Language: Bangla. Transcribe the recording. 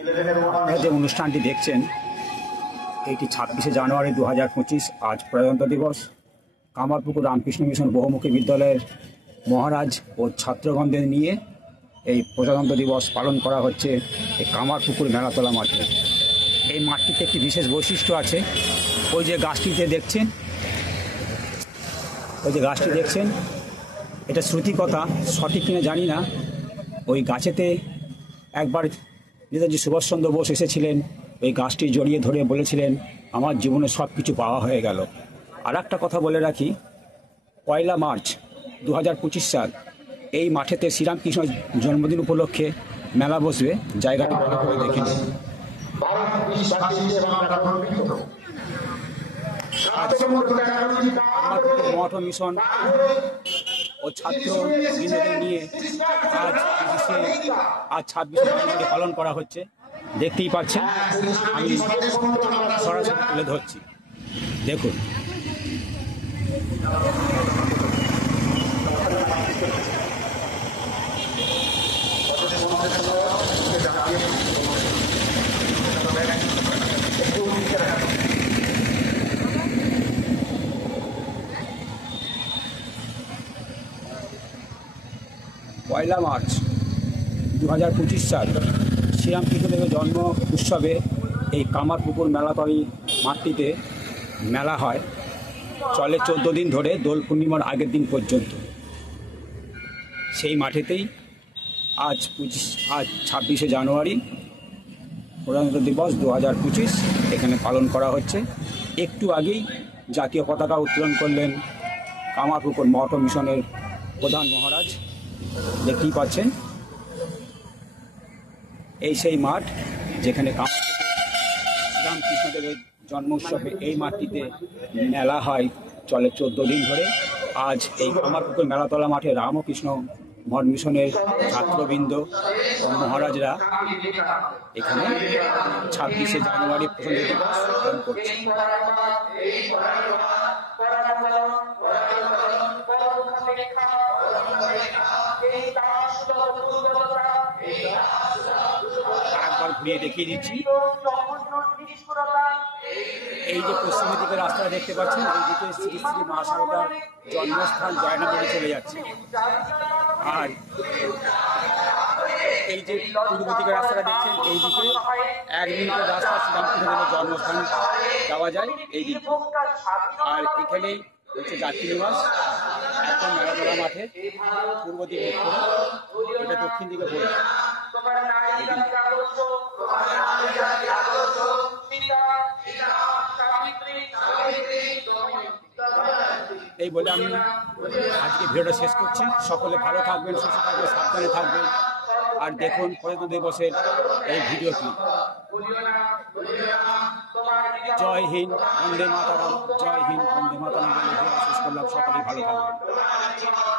আপনারা যে অনুষ্ঠানটি দেখছেন এটি 26শে জানুয়ারি 2025 আজ প্রজাতন্ত্র দিবস। কামারপুকুর রামকৃষ্ণ মিশন বহুমুখী বিদ্যালয়ের মহারাজ ও ছাত্রগণদের নিয়ে এই প্রজাতন্ত্র দিবস পালন করা হচ্ছে এই কামারপুকুর মেলাতলা মাঠে। এই মাঠটিতে একটি বিশেষ বৈশিষ্ট্য আছে। ওই যে গাছটিতে দেখছেন, এটা শ্রুতি কথা, সঠিক কিনা জানি না। ওই গাছেতে একবার নেতাজি সুভাষচন্দ্র বোস এসেছিলেন, ওই গাছটি জড়িয়ে ধরে বলেছিলেন আমার জীবনে সব কিছু পাওয়া হয়ে গেল। আর একটা কথা বলে রাখি, 1 মার্চ 2025 সাল এই মাঠেতে শ্রীরামকৃষ্ণ জন্মদিন উপলক্ষে মেলা বসবে। জায়গাটি ভালো করে দেখে নিন। মঠ মিশন ও ছাত্র বৃন্দদের নিয়ে আজ 26শে জানুয়ারি পালন করা হচ্ছে। দেখতেই পাচ্ছেন, আমি সরাসরি তুলে ধরছি, দেখুন। পয়লা মার্চ 2025 সাল শ্রীরামকৃষ্ণদেবের জন্ম উৎসবে এই কামারপুকুর মেলাতলি মাঠটিতে মেলা হয়, চলে 14 দিন ধরে, দোল পূর্ণিমার আগের দিন পর্যন্ত। সেই মাঠেতেই আজ 26শে জানুয়ারি প্রজাতন্ত্র দিবস 2025 এখানে পালন করা হচ্ছে। একটু আগেই জাতীয় পতাকা উত্তোলন করলেন কামারপুকুর মঠ মিশনের প্রধান মহারাজ। দেখতেই পাচ্ছেন, এই সেই মাঠ যেখানে শ্রীরামকৃষ্ণদেবের জন্ম উৎসবে এই মাঠটিতে মেলা হয়, চলে 14 দিন ধরে। আজ এই কামারপুকুর মেলাতলা মাঠে রামকৃষ্ণ মঠ মিশনের ছাত্রবৃন্দ ও মহারাজরা এখানে 26শে জানুয়ারি প্রজাতন্ত্র দিবস পালন করছে। একবার ঘুরিয়ে দেখিয়ে দিচ্ছি। এই যে পশ্চিমের দিকে রাস্তাটা দেখতে পাচ্ছেন, এই দিকে শ্রী শ্রী মা শারদার জন্মস্থান জয়নগরে চলে যাচ্ছে। আর এই যে পূর্ব দিকের রাস্তাটা দেখছেন, এই দিকে 1 মিনিটের রাস্তা শ্রীরামকৃষ্ণদেবের জন্মস্থান যাওয়া যায় এই দিকে। আর এখানেই হচ্ছে যাত্রী নিবাস। এখন মেলাতলা মাঠে পূর্ব দিকে, এটা দক্ষিণ দিকে পড়বে। এই বলে আমি আজকে ভিডিওটা শেষ করছি। সকলে ভালো থাকবেন, সুস্থ থাকবেন, সাবধানে থাকবেন। আর দেখুন প্রজাতন্ত্র দিবসের এই ভিডিওটি। জয় হিন্দ, বন্দে মাতরম। জয় হিন্দ, বন্দে মাতরম বলে শেষ করলাম। সকলেই ভালো থাকবেন।